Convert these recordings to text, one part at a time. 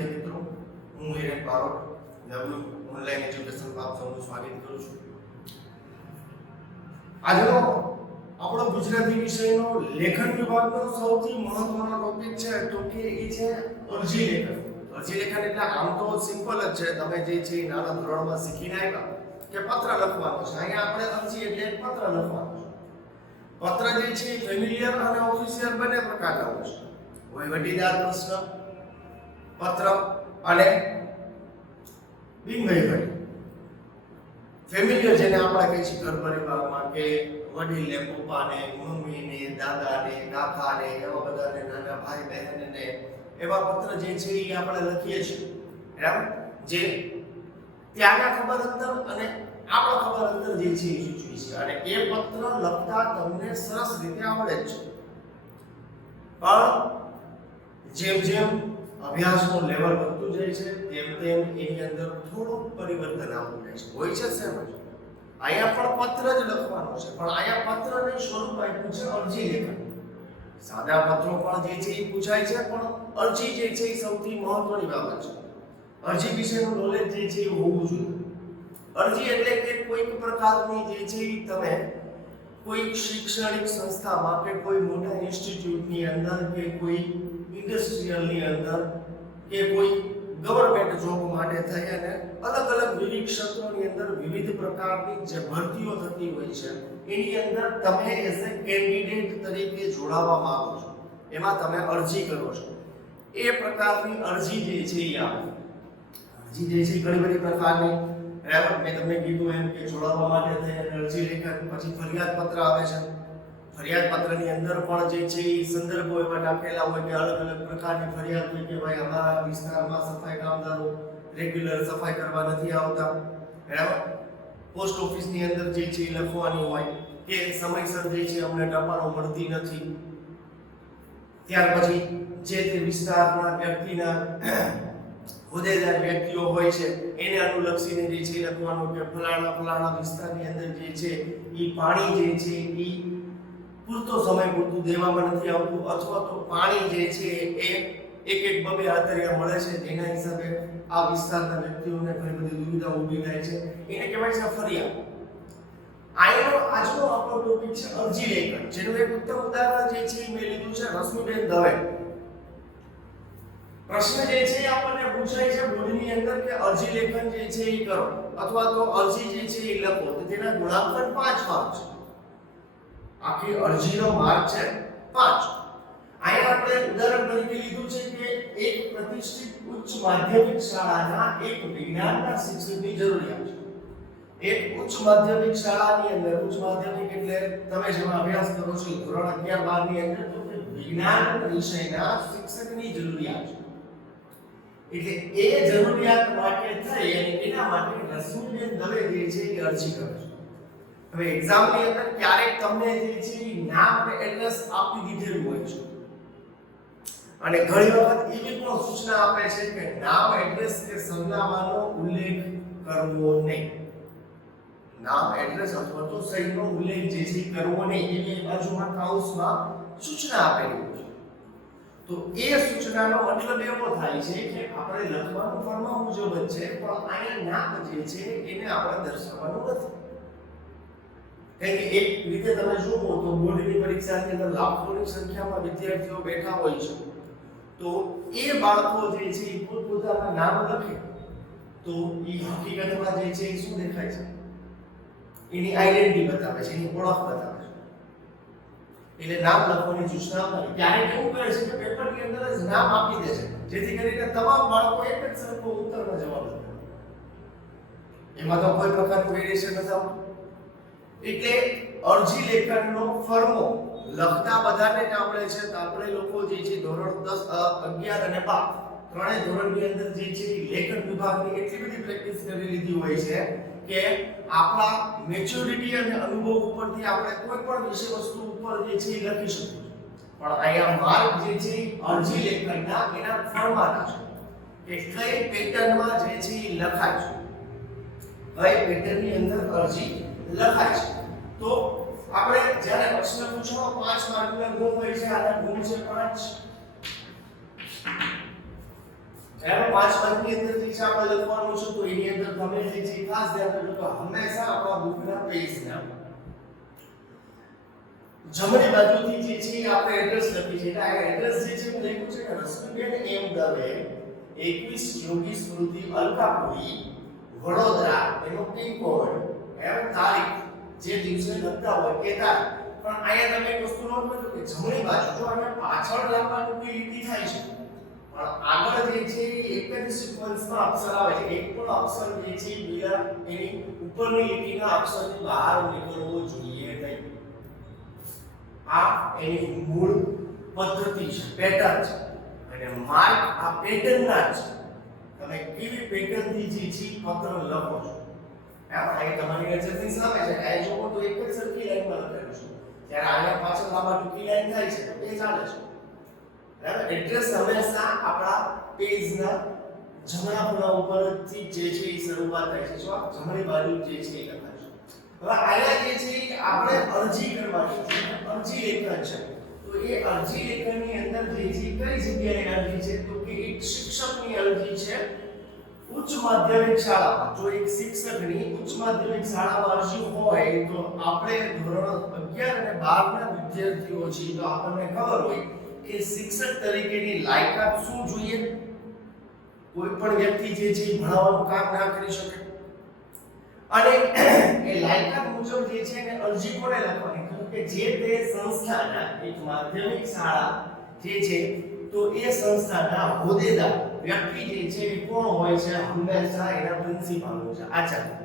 વિદ્યાર્થી મિત્રો, હું હિરેન બારોટ નવયુગ ઓનલાઈન એજ્યુકેશન આપ સૌનું સ્વાગત કરું છું. આજનો આપણો ગુજરાતી વિષયનો લેખન વિભાગનો સૌથી મહત્વનો ટોપિક છે તો કે એ છે અરજી લેખન. અરજી લેખન એટલે આમ તો સિમ્પલ જ છે, તમે જે છે નાના ધોરણમાં શીખીને આવ્યા કે પત્ર લખવાનો છે. અહીંયા આપણે અરજી એટલે પત્ર લખવાનો છે. પત્ર જે છે ફેમિલિયર અને ઓફિશિયલ બંને પ્રકારના હોય છે. વહીવટીદાર પ્રશ્ન પત્ર અને બિનવહીવટી. ફેમિલિયર જેને આપણે કહીએ છીએ ઘર પરિવારમાં કે વડીલને, પપ્પાને, મમ્મીને, દાદાને, કાકાને, એવા બધાને, નાના ભાઈ બહેનને એવા પત્ર જે છે એ આપણે લખીએ છીએ, બરાબર? જે ત્યાંના ખબર અંતર અને આપણા ખબર અંતર જે છે એ સૂચવી છે. અને એ પત્ર લખતા તમને સરસ રીતે આવડે જ છે, પણ જેમ જેમ અભ્યાસનું લેવલ વધતું જાય છે તેમ તેમ એની અંદર થોડું પરિવર્તન આવતું જાય છે. હોય છે સેમ જ. અહીંયા પણ પત્ર જ લખવાનો છે, પણ અહીંયા પત્રને સ્વરૂપ આપ્યું છે અરજી લેખન. સાદા પત્રો પણ જે છે એ પૂછાય છે, પણ અરજી જે છે એ સૌથી મહત્વની બાબત છે. અરજી વિશેનું નોલેજ જે છે એ હોવું જોઈએ. અરજી એટલે કે કોઈક પ્રકારની જે છે તમે કોઈ શૈક્ષણિક સંસ્થામાં કે કોઈ મોટા ઇન્સ્ટિટ્યૂટની અંદર કે કોઈ ઇન્ડસ્ટ્રીયલની અંદર કે કોઈ ગવર્નમેન્ટ જોબ માટે થઈ અને અલગ અલગ વિવિધ ક્ષેત્રોની અંદર વિવિધ પ્રકારની જે ભરતીઓ થતી હોય છે એની અંદર તમે એઝ એ કેન્ડિડેટ તરીકે જોડાવા માંગો છો, એમાં તમે અરજી કરો છો. એ પ્રકારની અરજી જે છે એ આવે. અરજી જે છે ઘણી બધી પ્રકારની, બરાબર? મેં તમને કીધું એમ કે જોડાવા માટે થઈ અરજી લેખન, પછી ફરિયાદ પત્ર આવે છે. ફરિયાદ પત્રની અંદર પણ જે છે એ સંદર્ભો એવા નાખેલા હોય કે અલગ અલગ પ્રકારની ફરિયાદ હોય કે ભાઈ અમારા વિસ્તારમાં સફાઈ કામદારો રેગ્યુલર સફાઈ કરવા નથી આવતા, બરાબર? પોસ્ટ ઓફિસની અંદર જે છે એ લખવાની હોય કે સમયસર જે છે અમને ટપાલો મળતી નથી. ત્યાર પછી જે તે વિસ્તારના વ્યક્તિના હોદ્દેદાર વ્યક્તિઓ હોય છે એને અનુલક્ષીને જે છે લખવાનું કે ફલાણા વિસ્તારની અંદર જે છે એ પાણી જે છે એ પૂરતો સમય પૂરતું દેવામાં નથી આવતું, અથવા તો પાણી જે છે એ એક બબે આતરિયા મળે છે, જેના હિસાબે આ વિસ્તારના વ્યક્તિઓને ઘણી બધી દુવિધા ઊભી થાય છે. એને કહેવાય છે ફરિયાદ. આજનો આપણો ટોપિક છે અરજી લેખન, જેનું એક ઉત્તમ ઉદાહરણ જે છે મેં લીધું છે રશ્મિબેન દવે. પ્રશ્ન જે છે આપણને પૂછાય છે બોર્ડની અંદર કે અરજી લેખન જે છે એ કરો અથવા તો અરજી જે છે એ લખો, તો તેના ગુણાંકન 5 માર્ક છે. આખી અરજીનો માર્ક છે 5. અહીંયા આપણે ઉદાહરણ તરીકે લીધું છે કે એક પ્રતિષ્ઠિત ઉચ્ચ માધ્યમિક શાળાના એક વિજ્ઞાનના શિક્ષકની જરૂરિયાત છે. એક ઉચ્ચ માધ્યમિક શાળાની અંદર, ઉચ્ચ માધ્યમિક એટલે તમે જેમાં અભ્યાસ કરો છો ધોરણ 11 12 ની અંદર, તો વિજ્ઞાન વિષયના શિક્ષકની જરૂરિયાત છે. એટલે એ જરૂરિયાત માટે થઈ અને એના માટે રશ્મિબેન દવે જે છે એ અરજી કરે છે. હવે એક્ઝામની અંદર ક્યારેક તમને જે છે નામ અને એડ્રેસ આપી દીધેલું હોય છે, અને ઘણી વખત એવી પણ સૂચના આપે છે કે નામ, એડ્રેસ કે સરનામાનો ઉલ્લેખ કરવો નહીં. નામ, એડ્રેસ અથવા તો સહીનો ઉલ્લેખ જે છે કરવો નહીં, એવી બાજુમાં કાઉન્સમાં સૂચના આપેલી હોય છે. તો એ સૂચનાનો મતલબ એવો થાય છે કે આપણે લખવાનું ફરમા મુજબ જ છે, પણ અહીંયા નામ જે છે એને આપણે દર્શાવવાનું નથી. કે એક રીતે તમે જુઓ તો બોર્ડની પરીક્ષાની અંદર લાખોની સંખ્યામાં વિદ્યાર્થીઓ બેઠા હોય છે, તો એ બાળકો જે છે એ પોતપોતાના નામ લખે તો એ હકીકતમાં જે છે એ શું દેખાય છે? એની આઈડેન્ટિટી બતાવે છે, એની ઓળખ બતાવે છે. એટલે નામ લખવાની સૂચના આપે. ક્યારેક એવું કરે છે કે પેપરની અંદર જ નામ આપી દે છે, જેથી કરીને તમામ બાળકો એક જ સરખો ઉત્તરનો જવાબ આપે. એમાં તો કોઈ પ્રકારનું વેરિએશન નથી આવતું. એટલે અરજી લેખનનો ફરમો લખતા બધાને જ આવડે છે. તો આપણે લોકો જે છે ધોરણ 10, 11 અને 12 ત્રણેય ધોરણની અંદર જે છે લેખન વિભાગની એટલી બધી પ્રેક્ટિસ કરી લીધી હોય છે કે આપણા મેચ્યોરિટી અને અનુભવ ઉપરથી આપણે કોઈ પણ વિષય વસ્તુ ઉપર જે છે લખી શકીએ. પણ અહીંયા માર્ક જે છે અરજી લેખનના એના ફરમાના છે કે કઈ પેટર્નમાં જે છે લખાય છે, કઈ પેટર્નની અંદર અરજી લખાય છે. તો આપણે જ્યારે પ્રશ્ન પૂછવામાં 5 માર્કના ગુણ હોય છે, આના ગુણ છે 5. એમાં 5 માર્કની અંદર જે છે આપણે લખવાનું છે તો એની અંદર તમે જે છે ખાસ ધ્યાન રાખજો તો હંમેશા આપણા બુકના પેજના જમણી બાજુથી જે છે આપણે એડ્રેસ લખી છે એટલે આ એડ્રેસ જે છે હું લખ્યું છે કે રશ્મિબેન એમ દવે 21 યોગી સ્મૃતિ અલકાપુરી વડોદરા એનો પિનકોડ એમ તારીખ જે દિવસે લખતા હોય એ તારીખ પણ અહીંયા તમે એક વસ્તુ નોટ કરજો કે જમણી બાજુ જો અહીંયા પાછળ લખવાનું કોઈ લીટી થાય છે પણ આગળ જે છે એક જ સિક્વન્સમાં અક્ષર આવે છે એક પણ અક્ષર જે છે બીજા એની ઉપરની લીટીના અક્ષરની બહાર નીકળવો જોઈએ નહીં આ એની મૂળ પદ્ધતિ છે પેટર્ન છે અને માર્ક આ પેટર્નના જ તમે કેવી પેટર્નથી જે છે પત્ર લખો છો આ તમારી નજરની સામે છે આ જો તો એક જ સરખી લાઈનમાં લખેલું છે જ્યારે આના પાછળ લાંબા ટૂંકી લાઈન થાય છે તો એ ચાલે છે બરાબર એડ્રેસ હંમેશા આપણા પેજના જમણા ખૂણા ઉપરથી જે છે એ શરૂઆત થાય છે જો જમણી બાજુ જે છે એ લખાય છે હવે આયા જે છે આપણે અરજી કરવાની છે અરજી લેખન છે તો એ અરજી લેખનની અંદર જે છે કઈ જગ્યાએ અરજી છે તો કે એક શિક્ષકની અરજી છે ઉચ્ચ માધ્યમિક શાળામાં જો એક શિક્ષકની ઉચ્ચ માધ્યમિક શાળામાં અરજી હોય તો આપણે ધોરણ 11 અને 12 ના વિદ્યાર્થીઓ છીએ તો આપણને ખબર હોય કે શિક્ષક તરીકેની લાયકાત શું જોઈએ કોઈ પણ વ્યક્તિ જે છે ભણાવવાનું કામ ના કરી શકે અને એ લાયકાત મુજબ જે છે એને અરજી કોને લખવાની કે જે તે સંસ્થાના એક માધ્યમિક શાળા જે છે તો એ સંસ્થાના હોદ્દેદાર વ્યક્તિ જે છે એ કોણ હોય છે હંમેશા એના પ્રિન્સિપાલ હોય છે આચાર્ય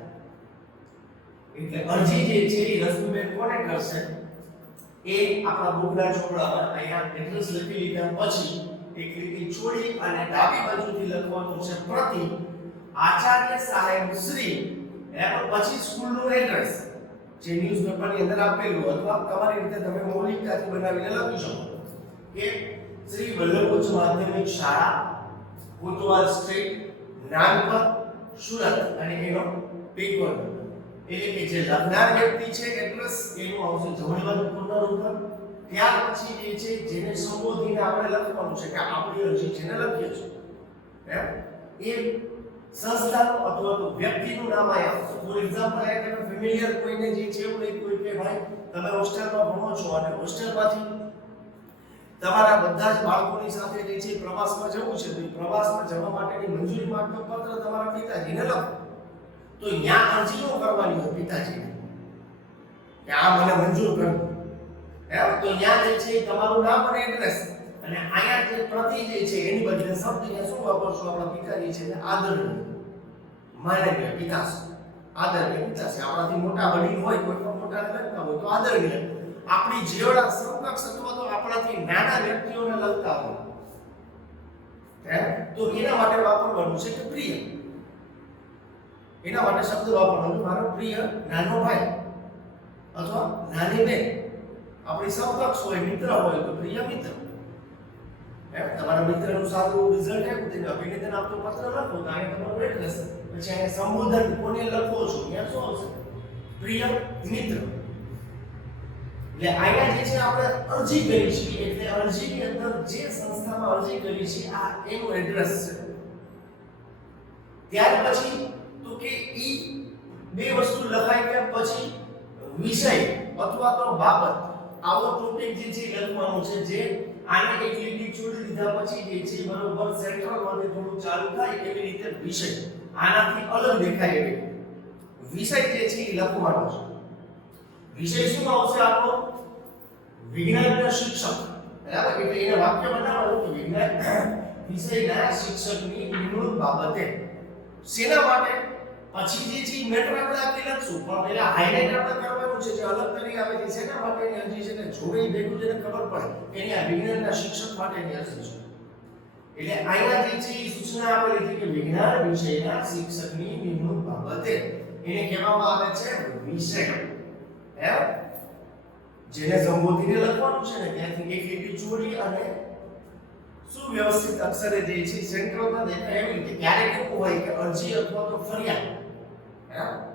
એટલે અરજી જે છે એ રશ્મિબેન કોને કરશે એ આપણા બુકના ચોપડામાં અહીંયા એડ્રેસ લખી લીધા પછી એક લીટી છોડી અને ડાબી બાજુથી લખવાનું છે પ્રતિ આચાર્ય સાહેબ શ્રી એના પછી સ્કૂલનું એડ્રેસ જે ન્યૂઝપેપરની અંદર આપેલું અથવા તમારી રીતે તમે મૌલિકતાથી બનાવીને લખી શકો કે શ્રી વલ્લભ ઉચ્ચ માધ્યમિક શાળા કોતવાલ સ્ટ્રીટ નાગપર સુરત અને એનો પિનકોડ એટલે કે જે લખનાર વ્યક્તિ છે એડ્રેસ એનું આવશે જમણી બાજુ કોર્નર ઉપર ત્યાર પછી જે છે જેને સંબોધીને આપણે લખવાનું છે કે આપણી અરજી જેને લખીએ છીએ એ સંસ્થાનું અથવા તો વ્યક્તિનું નામ આયા આવશે ફોર એક્ઝામ્પલ આ તમે ફેમિલિયર કોઈને જે છે એવું કોઈ કે ભાઈ તમે હોસ્ટેલમાં ભણો છો અને હોસ્ટેલમાંથી તમારા બધા જ બાળકોની સાથે જે છે પ્રવાસમાં જવું છે તો એ પ્રવાસમાં જવા માટેની મંજૂરી માંગતો પત્ર તમારા પિતાજીને લખો તો અહીંયા અરજી ન કરવાની હોય પિતાજીને કે આ મને મંજૂર કરો તો અહીંયા જે છે તમારું નામ અને એડ્રેસ અને અહીંયા જે પ્રતિ જે છે એની બદલે શબ્દને શું વાપરશો આપણા પિતાજી છે આદરણીય માનનીય પિતાશ્રી આદરણીય પિતાશ્રી આપણાથી મોટા વડીલ હોય કોઈ પણ મોટા લખતા હોય તો આદરણીય આપણી જેવડા સમકક્ષ અથવા તો આપણાથી નાના વ્યક્તિઓને લખતા હોય તો એના માટે વાપરવાનું છે કે પ્રિય એના માટે શબ્દ વાપરવાનો મારો પ્રિય નાનો ભાઈ અથવા નાની બેન આપણી સમકક્ષ હોય મિત્ર હોય તો પ્રિય મિત્ર તમારા મિત્રનું સારું રિઝલ્ટ આવ્યું તેને અભિનંદન આપતો પત્ર લખો તો અહીંયા તમારું એડ્રેસ પછી અહીંયા સંબોધન કોને લખો છો ત્યાં શું આવશે પ્રિય મિત્ર એટલે અહીંયા જે છે આપણે અરજી કરી છે એટલે અરજીની અંદર જે સંસ્થામાં અરજી કરી છે આ એનું એડ્રેસ છે ત્યાર પછી તો કે ઈ બે વસ્તુ લખાઈ ગયા પછી વિષય અથવા તો બાબત આવો ટોપિક જે છે લખવાનું છે જે આને એક લીટી છોડી દીધા પછી જે છે બરોબર સેન્ટ્રલ માંથી થોડું ચાલુ થાય એવી રીતે વિષય આનાથી અલગ દેખાય એવી વિષય જે છે એ લખવાનો છે વિષય શું આવશે આપણો વિજ્ઞાનના શિક્ષક બરાબર એટલે એને વાક્ય બનાવવાનું કે વિજ્ઞાન વિષયના શિક્ષકની નિમણૂક બાબતે શેના માટે પછી જે છે મેટર આપણે આપી લખશું પણ પહેલા હાઇલાઇટ આપણે કરવાનું છે જે અલગ કરી આવે છે શેના માટેની અરજી છે ને જોડે ભેગું જેને ખબર પડે કે આ વિજ્ઞાનના શિક્ષક માટેની અરજી છે એટલે અહીંયા જે છે સૂચના આપેલી છે કે વિજ્ઞાન વિષયના શિક્ષકની નિમણૂક બાબતે એને કહેવામાં આવે છે વિષય જેને સંબોધીને લખવાનું છે ને ત્યાંથી એક લીટી ચોરી અને સુવ્યવસ્થિત અક્ષરે જે છે સેન્ટ્રલમાં દેખાય એવી રીતે ક્યારેક એવું હોય કે અરજી અથવા તો ફરિયાદ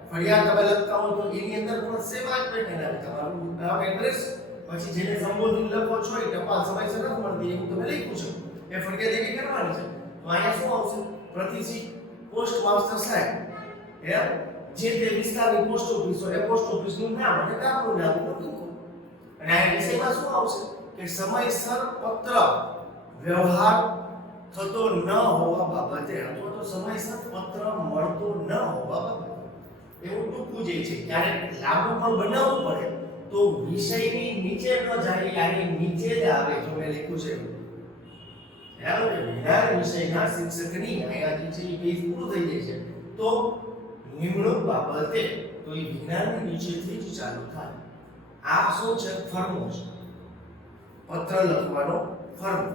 ફરિયાદ તમે લખતા હો તો એની અંદર પણ સેમ જ પેટર્ન આવે તમારું નામ એડ્રેસ પછી જેને સંબોધીને લખો છો એ ટપાલ સમયસર નથી મળતી એવું તમે લખ્યું છે એ ફરિયાદ એવી કરવાની છે તો અહીંયા શું આવશે પ્રતિશી પોસ્ટ માસ્ટર સાહેબ એમ જે તે વિસ્તારની પોસ્ટ ઓફિસ હોય એ પોસ્ટ ઓફિસનું નામ અને ગામનું નામ લખો. અને આ વિષયમાં શું આવશે કે સમયસર પત્ર વ્યવહાર થતો ન હોવા બાબતે અથવા તો સમયસર પત્ર મળતો ન હોવા બાબતે એવું ટૂંકું જે છે ક્યારેક લાંબુ પણ બનાવવું પડે તો વિષયની નીચે ન જાય યાની નીચે જ આવે જો મેં લખ્યું છે યાર વિજ્ઞાન વિષયના શિક્ષકની અહીંયા જે છે એ પેજ પૂરું થઈ જાય છે તો નિમણૂક બાબતે તો એ વિજ્ઞાનની નીચેથી જ ચાલુ થાય. આ શું છે ફર્મો છે પત્ર લખવાનો ફર્મ.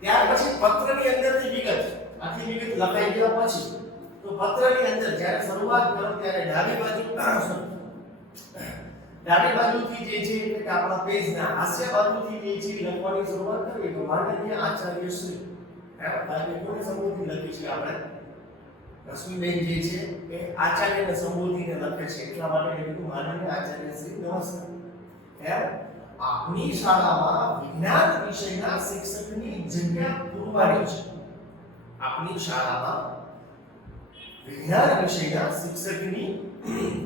ત્યાર પછી પત્રની અંદરની વિગત આખી વિગત લખાઈ ગયા પછી તો પત્રની અંદર જ્યારે શરૂઆત કરો ત્યારે ડાબી બાજુથી જે છે એટલે આપણા પેજના હાસ્ય બાજુથી જે છે લખવાની શરૂઆત કરીએ તો માનનીય આચાર્ય શ્રી બરાબર કોને સંબોધન લખી છે આપણે રશ્મિબેન જે છે એ આચાર્યને સંબોધીને લખે છે એટલા માટે મેં કીધું માનનીય આચાર્ય શ્રી નમસ્કાર. આપણી શાળામાં વિજ્ઞાન વિષયના શિક્ષકની જગ્યા પૂરવાની છે. આપણી શાળામાં વિજ્ઞાન વિષયના શિક્ષકની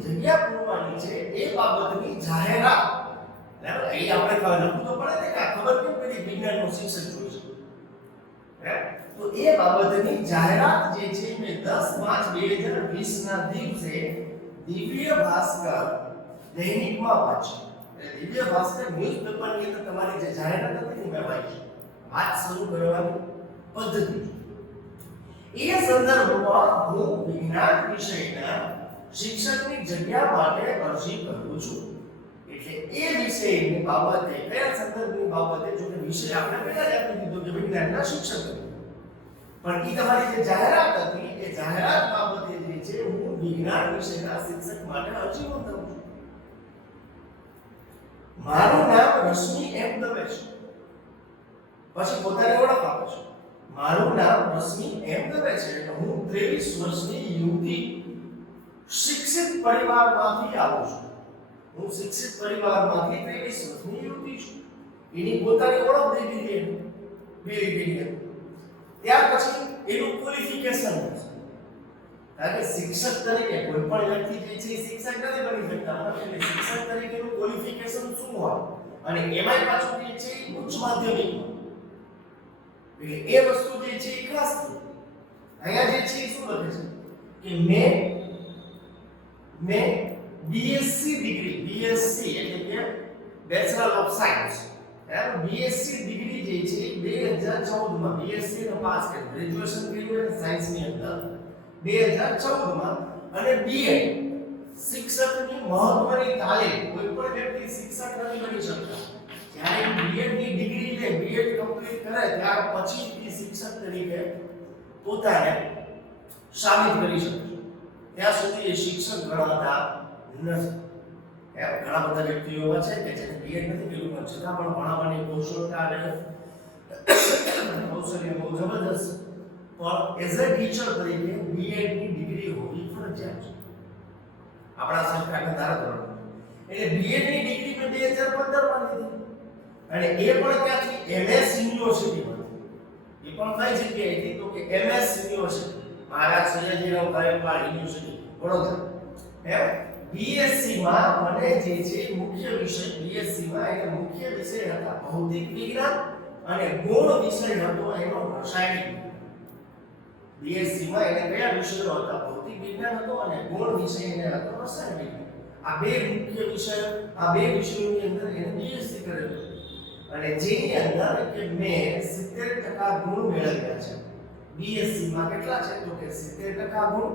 જગ્યા પૂરવાની છે એ બાબતની જાહેરાત. બરાબર અહીં આપણે લખવું તો પડે ને કે ખબર કેમ પડી વિજ્ઞાનનો શિક્ષક જોઈએ છે તો એ બાબતની જાહેરાત જે છે મેં 10/5/2020 ના દિવસે દિવ્ય ભાસ્કર દૈનિકમાં વાંચી. દિવ્ય ભાસ્કર ન્યૂઝપેપરની અંદર તમારી જે જાહેરાત હતી મેં વાંચી વાત શરૂ કરવાની પદ્ધતિ. એ સંદર્ભમાં હું વિજ્ઞાન વિષયના શિક્ષકની જગ્યા માટે અરજી કરું છું. એટલે એ વિષયની બાબતે કયા સંદર્ભની બાબતે જો કે વિષય આપણે પહેલા જ આપી દીધો કે વિજ્ઞાનના શિક્ષક પણ એ તમારી જે જાહેરાત હતી એ જાહેરાત બાબતે જે છે હું વિજ્ઞાન વિષયના શિક્ષક માટે અરજી કરું છું. મારું નામ રશ્મિ એમ દવે છે. પછી પોતાની ઓળખ આપો છો. મારું નામ રશ્મિ એમ દવે છે અને હું 23 વર્ષની યુવતી શિક્ષિત પરિવારમાંથી આવું છું. હું શિક્ષિત પરિવારમાંથી 23 વર્ષની યુવતી છું. એની પોતાની ઓળખ દઈ દીધી બે રીતે. ત્યાર પછી એનું ક્વોલિફિકેશન છે. કારણ કે શિક્ષક તરીકે કોઈ પણ વ્યક્તિ જે છે શિક્ષક નથી બની શકતા. એટલે શિક્ષક તરીકેનું ક્વોલિફિકેશન શું હોય અને એમાંય પાછું જે છે ઉચ્ચ માધ્યમિક એટલે એ વસ્તુ જે છે એ ખાસ છે. અહીંયા જે છે શું લખે છે કે મેં BSc ડિગ્રી BSc એટલે કે bachelor of science BSc degree જે છે 2014 માં BSc નો પાસ કર્યો ગ્રેજ્યુએશન કર્યું સાયન્સની અંદર 2014 માં અને BEd શિક્ષકની મહત્વની તાલીમ કોઈ પણ વ્યક્તિ શિક્ષક નથી બની શકતા. જ્યારે BEd ની ડિગ્રી લે BEd કમ્પ્લીટ કરે ત્યાર પછી તે શિક્ષક તરીકે પોતાને સાબિત કરી શકે. ત્યાં સુધી એ શિક્ષક ગણાતા નથી. ઘણા બધા વ્યક્તિઓ છે કે જેને BEd નથી કર્યું પણ છતાં પણ ભણાવવાની કૌશળતા અને કૌશલ્ય બહુ જબરદસ્ત પણ એઝ અ ટીચર તરીકે BEd ની ડિગ્રી હોવી ફરજિયાત છે આપણા સરકારના ધારાધોરણ. એટલે BEd ની ડિગ્રી મેં 2015 માં લીધી અને એ પણ ક્યાંથી MS યુનિવર્સિટીમાંથી. એ પણ કઈ જગ્યાએથી તો કે MS યુનિવર્સિટી મહારાજ સયાજીરાવ ગાયકવાડ યુનિવર્સિટી વડોદરા. BSc માં મને જે છે મુખ્ય વિષય BSc માં એનો મુખ્ય વિષય હતા ભૌતિક વિજ્ઞાન અને ગૌણ વિષય હતો એનો રાસાયણિક. BSc માં એને કયા વિષયો હતા ભૌતિક વિજ્ઞાન હતો અને ગૌણ વિષય એને હતો રાસાયણિક. આ બે મુખ્ય વિષય આ બે વિષયોની અંદર એને BSc કરેલું અને જેની અંદર કે મેં 70% ગુણ મેળવ્યા છે. BSc માં કેટલા છે તો કે 70% ગુણ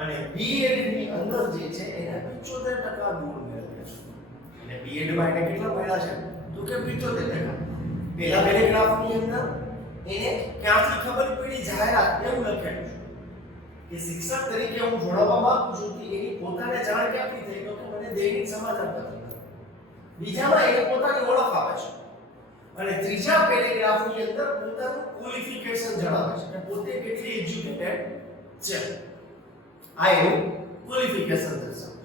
અને BEd ની અંદર જે છે એને 75% ગુણ મેળવ્યા છે. અને BEd માં એને કેટલા મળ્યા છે તો કે 75%. પહેલા પેરેગ્રાફની અંદર એને ક્યાંથી ખબર પડી જાહેરાત એવું લખેલું છે કે શિક્ષક તરીકે હું જોડાવા માંગુ છું કે એની પોતાને જાણ ક્યાંથી થઈ તો કે મને દૈનિક સમાચાર પત્ર. બીજામાં એને પોતાની ઓળખ આપે છે અને ત્રીજા પેરેગ્રાફની અંદર પોતાનું ક્વોલિફિકેશન જણાવે છે કે પોતે કેટલી એજ્યુકેટેડ છે. આ એનું ક્વોલિફિકેશન દર્શાવે.